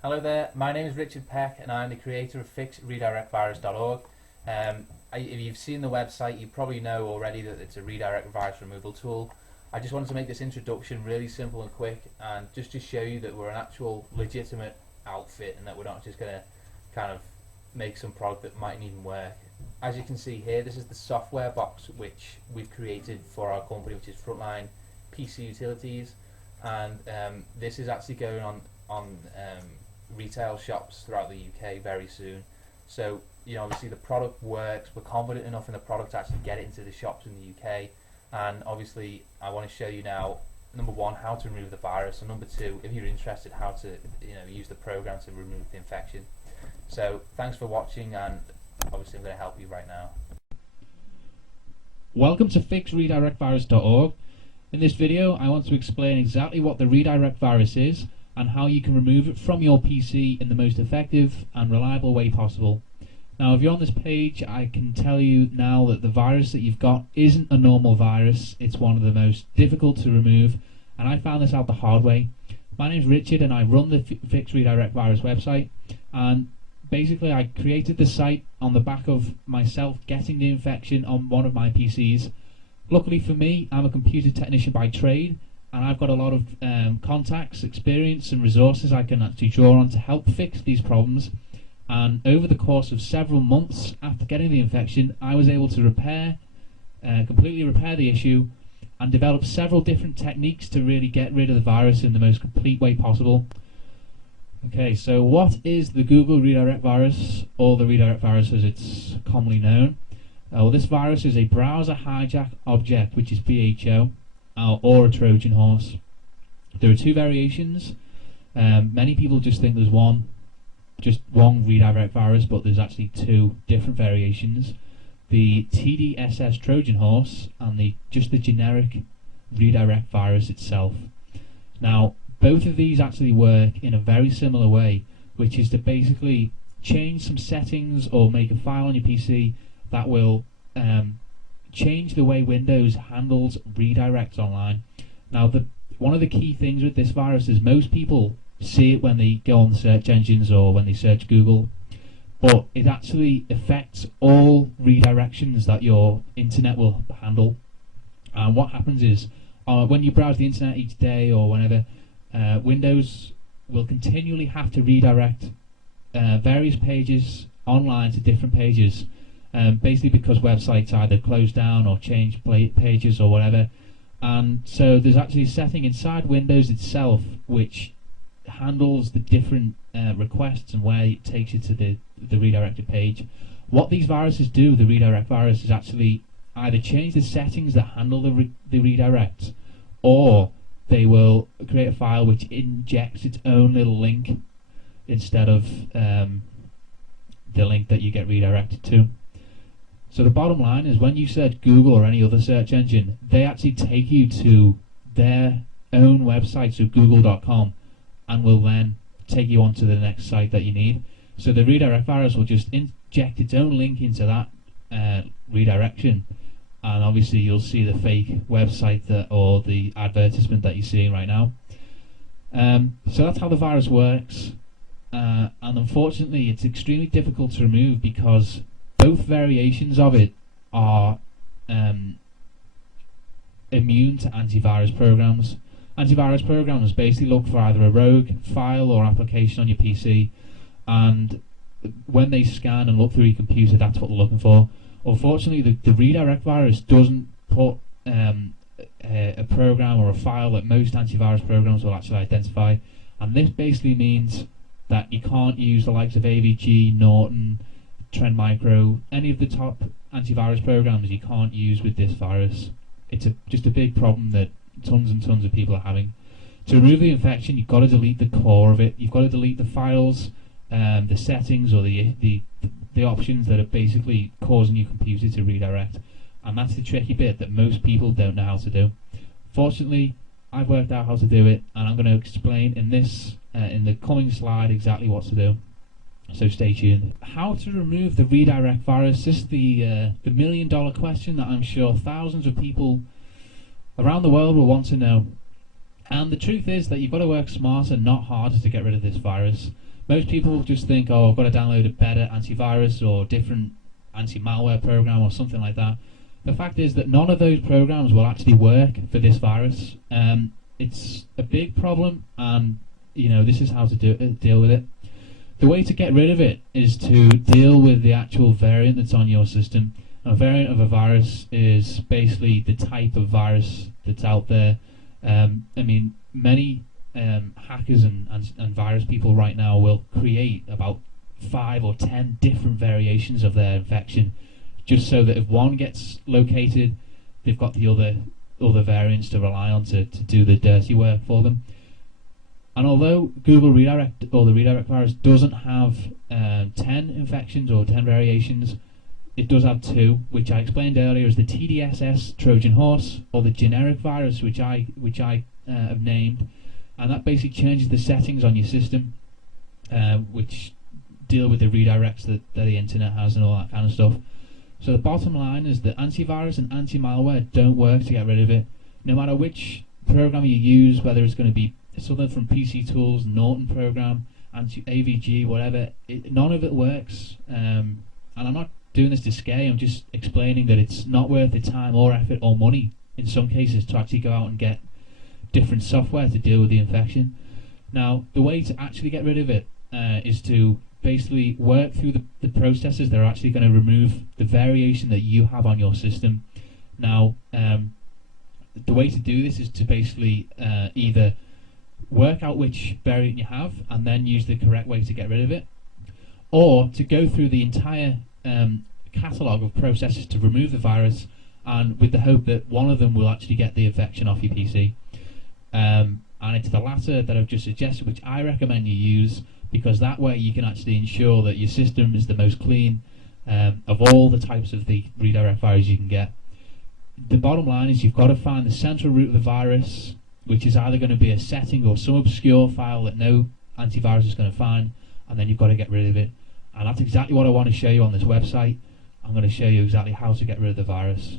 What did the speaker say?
Hello there, my name is Richard Peck and I'm the creator of FixRedirectVirus.org. If you've seen the website, you probably know already that it's a redirect virus removal tool. I just wanted to make this introduction really simple and quick, and just to show you that we're an actual legitimate outfit and that we're not just going to kind of make some product that mightn't even work. As you can see here, this is the software box which we've created for our company, which is Frontline PC Utilities, and this is actually going on retail shops throughout the UK very soon. So, obviously the product works, we're confident enough in the product to actually get it into the shops in the UK, and obviously I want to show you now, number one, how to remove the virus, and number two, if you're interested, how to use the program to remove the infection. So thanks for watching, and obviously I'm going to help you right now. Welcome to FixRedirectVirus.org. In this video I want to explain exactly what the redirect virus is and how you can remove it from your PC in the most effective and reliable way possible. Now, if you're on this page, I can tell you now that the virus that you've got isn't a normal virus. It's one of the most difficult to remove, and I found this out the hard way. My name's Richard and I run the Fix Redirect Virus website, and basically I created the site on the back of myself getting the infection on one of my PCs. Luckily for me, I'm a computer technician by trade, and I've got a lot of contacts, experience and resources I can actually draw on to help fix these problems. And over the course of several months after getting the infection, I was able to completely repair the issue and develop several different techniques to really get rid of the virus in the most complete way possible. Okay, so what is the Google redirect virus, or the redirect virus as it's commonly known? Well, this virus is a browser hijack object, which is BHO, or a Trojan horse. There are two variations. Many people just think there's one redirect virus, but there's actually two different variations: the TDSS Trojan horse and the generic redirect virus itself. Now, both of these actually work in a very similar way, which is to basically change some settings or make a file on your PC that will change the way Windows handles redirects online. Now, one of the key things with this virus is most people see it when they go on search engines or when they search Google, but it actually affects all redirections that your internet will handle. And what happens is, when you browse the internet each day or whenever, Windows will continually have to redirect various pages online to different pages, basically because websites either close down or change pages or whatever. And so there's actually a setting inside Windows itself which handles the different requests and where it takes you to the redirected page. What these viruses do, the redirect virus, is actually either change the settings that handle the redirect, or they will create a file which injects its own little link instead of the link that you get redirected to. So the bottom line is, when you search Google or any other search engine, they actually take you to their own website, so google.com, and will then take you on to the next site that you need. So the redirect virus will just inject its own link into that redirection, and obviously you'll see the fake website or the advertisement that you're seeing right now. So that's how the virus works, and unfortunately it's extremely difficult to remove because both variations of it are immune to antivirus programs. Antivirus programs basically look for either a rogue file or application on your PC, and when they scan and look through your computer, that's what they're looking for. Unfortunately, the redirect virus doesn't put a program or a file that most antivirus programs will actually identify, and this basically means that you can't use the likes of AVG, Norton, Trend Micro, any of the top antivirus programs you can't use with this virus. It's just a big problem that tons and tons of people are having. To remove the infection, you've got to delete the core of it. You've got to delete the files, the settings, or the options that are basically causing your computer to redirect. And that's the tricky bit that most people don't know how to do. Fortunately, I've worked out how to do it, and I'm going to explain in the coming slide exactly what to do. So stay tuned. How to remove the redirect virus? This is the million-dollar question that I'm sure thousands of people around the world will want to know. And the truth is that you've got to work smarter, not harder, to get rid of this virus. Most people just think, oh, I've got to download a better antivirus or different anti-malware program or something like that. The fact is that none of those programs will actually work for this virus. It's a big problem, and this is how to deal with it. The way to get rid of it is to deal with the actual variant that's on your system. A variant of a virus is basically the type of virus that's out there. Many hackers and virus people right now will create about 5 or 10 different variations of their infection, just so that if one gets located, they've got the other variants to rely on to do the dirty work for them. And although Google Redirect, or the redirect virus, doesn't have 10 infections or 10 variations, it does have 2, which I explained earlier as the TDSS Trojan horse, or the generic virus, which I have named, and that basically changes the settings on your system, which deal with the redirects that the internet has and all that kind of stuff. So the bottom line is that antivirus and anti-malware don't work to get rid of it. No matter which program you use, whether it's going to be something from PC Tools, Norton program, AVG, whatever, none of it works. And I'm not doing this to scare you, I'm just explaining that it's not worth the time or effort or money in some cases to actually go out and get different software to deal with the infection. Now, the way to actually get rid of it is to basically work through the processes that are actually going to remove the variation that you have on your system. Now, the way to do this is to basically either work out which variant you have and then use the correct way to get rid of it, or to go through the entire catalogue of processes to remove the virus, and with the hope that one of them will actually get the infection off your PC. And it's the latter that I've just suggested, which I recommend you use, because that way you can actually ensure that your system is the most clean of all the types of the redirect virus you can get. The bottom line is you've got to find the central root of the virus, which is either going to be a setting or some obscure file that no antivirus is going to find, and then you've got to get rid of it. And that's exactly what I want to show you on this website. I'm going to show you exactly how to get rid of the virus.